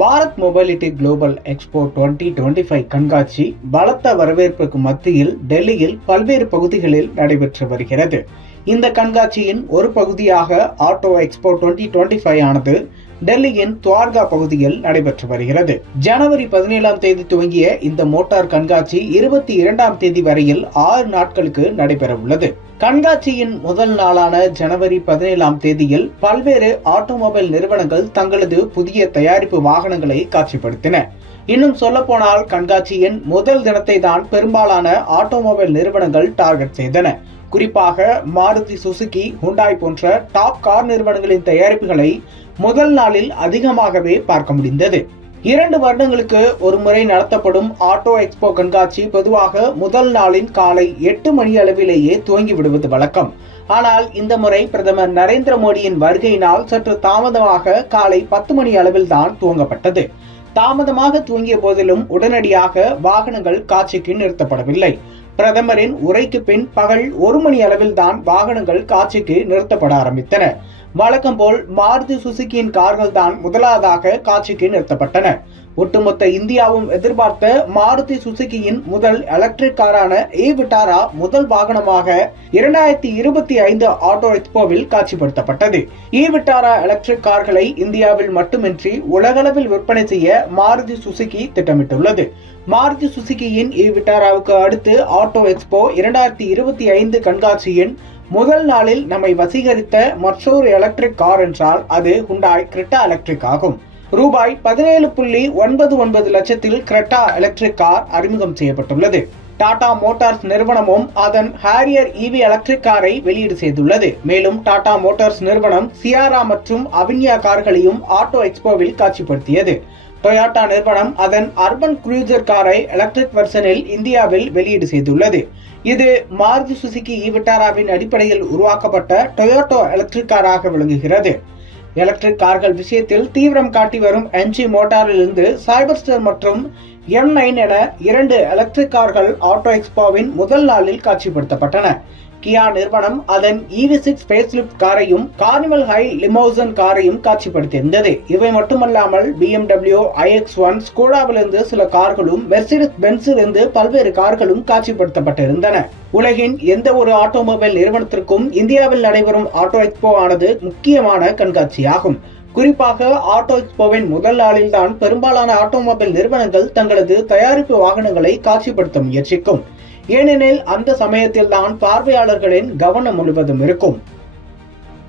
Bharat mobility global expo 2025 கண்காட்சி பலத்த வரவேற்புக்கு மத்தியில் டெல்லியில் பல்வேறு பகுதிகளில் நடைபெற்று வருகிறது. இந்த கண்காட்சியின் ஒரு பகுதியாக ஆட்டோ எக்ஸ்போ 2025 ஆனது டெல்லியின் துவார்கா பகுதியில் நடைபெற்று வருகிறது. ஜனவரி 17ஆம் தேதி துவங்கிய இந்த மோட்டார் கண்காட்சி 22ஆம் தேதி வரையில் 6 நாட்களுக்கு நடைபெற உள்ளது. கண்காட்சியின் முதல் நாளான ஜனவரி 17ஆம் தேதியில் பல்வேறு ஆட்டோமொபைல் நிறுவனங்கள் தங்களது புதிய தயாரிப்பு வாகனங்களை காட்சிப்படுத்தின. இன்னும் சொல்ல போனால் கண்காட்சியின் முதல் தினத்தை தான் பெரும்பாலான ஆட்டோமொபைல் நிறுவனங்கள் டார்கெட் செய்தன. குறிப்பாக மாருதி சுசுகி, ஹுண்டாய் போன்ற டாப் கார் நிறுவனங்களின் தயாரிப்புகளை முதல் நாளில் அதிகமாகவே பார்க்க முடிந்தது. 2 வருடங்களுக்கு ஒரு முறை நடத்தப்படும் ஆட்டோ எக்ஸ்போ கண்காட்சி பொதுவாக முதல் நாளின் காலை 8 மணி அளவிலேயே துவங்கி விடுவது வழக்கம். ஆனால் இந்த முறை பிரதமர் நரேந்திர மோடியின் வருகையினால் சற்று தாமதமாக காலை 10 மணி அளவில் தான் துவங்கப்பட்டது. தாமதமாக துவங்கிய போதிலும் உடனடியாக வாகனங்கள் காட்சிக்கு நிறுத்தப்படவில்லை. பிரதமரின் உரைக்கு பின் பகல் 1 மணி அளவில் தான் வாகனங்கள் காட்சிக்கு நிறுத்தப்பட ஆரம்பித்தன. வழக்கம் போல் மாருதி சுசுகியின் கார்கள் தான் முதலாவதாக காட்சிக்கு நிறுத்தப்பட்டன. ஒட்டுமொத்த இந்தியாவும் எதிர்பார்த்த மாருதி சுசுகியின் முதல் எலக்ட்ரிக் காரான விட்டாரா முதல் வாகனமாக 2025 ஆட்டோ எக்ஸ்போவில் காட்சிப்படுத்தப்பட்டது. விட்டாரா எலக்ட்ரிக் கார்களை இந்தியாவில் மட்டுமின்றி உலகளவில் விற்பனை செய்ய மாருதி சுசுகி திட்டமிட்டுள்ளது. மாருதி சுசுகியின் விட்டாராவுக்கு அடுத்து ஆட்டோ எக்ஸ்போ 2025 கண்காட்சியின் முதல் நாளில் நம்மை வசீகரித்த மற்றொரு எலக்ட்ரிக் கார் என்றால் அது ஹுண்டாய் கிரெட்டா எலக்ட்ரிக் ஆகும். ரூபாய் 17.99 லட்சத்தில் கிரெட்டா எலக்ட்ரிக் கார் அறிமுகம் செய்யப்பட்டுள்ளது. டாடா மோட்டார்ஸ் நிறுவனமும் அதன் ஹாரியர் எலக்ட்ரிக் காரை வெளியீடு செய்துள்ளது. மேலும் டாடா மோட்டார்ஸ் நிறுவனம் சியாரா மற்றும் அவின்யா கார்களையும் ஆட்டோ எக்ஸ்போவில் காட்சிப்படுத்தியது. டொயோட்டா நிறுவனம் அதன் அர்பன் குரூசர் காரை எலக்ட்ரிக் வெர்ஷனில் இந்தியாவில் வெளியீடு செய்துள்ளது. இது மாருதி சுசுகி விட்டாராவின் அடிப்படையில் உருவாக்கப்பட்ட டொயோட்டா எலக்ட்ரிக் காராக விளங்குகிறது. எலக்ட்ரிக் கார்கள் விஷயத்தில் தீவிரம் காட்டி வரும் என்ஜி மோட்டாரிலிருந்து சைபர்ஸ்டர் மற்றும் M9 என 2 எலக்ட்ரிக் கார்கள் ஆட்டோ எக்ஸ்போவின் முதல் நாளில் காட்சிப்படுத்தப்பட்டன. கியா நிறுவனம் அதன் EV6 ஃபேஸ்லிஃப்ட் காரையும் கார்னிவல் ஹை லிமோசன் காரையும் காட்சிப்படுத்தியிருந்தது. இவை மட்டுமல்லாமல் BMW iX1, ஸ்கோடாவிலிருந்து சில கார்களும் மெர்சிடிஸ் பென்ஸிலிருந்து பல்வேறு கார்களும் காட்சிப்படுத்தப்பட்டிருந்தன. உலகின் எந்த ஒரு ஆட்டோமொபைல் நிறுவனத்திற்கும் இந்தியாவில் நடைபெறும் ஆட்டோ எக்ஸ்போ ஆனது முக்கியமான கண்காட்சியாகும். குறிப்பாக ஆட்டோ எக்ஸ்போவின் முதல் நாளில் தான் பெரும்பாலான ஆட்டோமொபைல் நிறுவனங்கள் தங்களது தயாரிப்பு வாகனங்களை காட்சிப்படுத்த முயற்சிக்கும். ஏனெனில் அந்த சமயத்தில் தான் பார்வையாளர்களின் கவனம் முழுவதும் இருக்கும்.